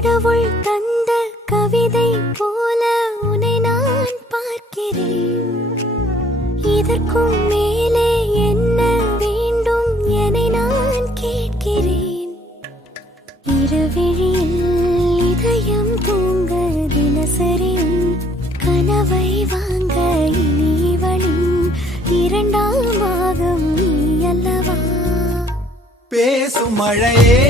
கடவுள் தந்த கவிதை போல உன்னை நான் பார்க்கிறேன். இதற்கும் மேலே என்ன வேண்டும் என நான் கேட்கிறேன். இருவிழியில் இதயம் தூங்க தினசரியும் கனவை வாங்க இனி இவளின் இரண்டாம் பாகம் நீ அல்லவா? பேசும் மழையே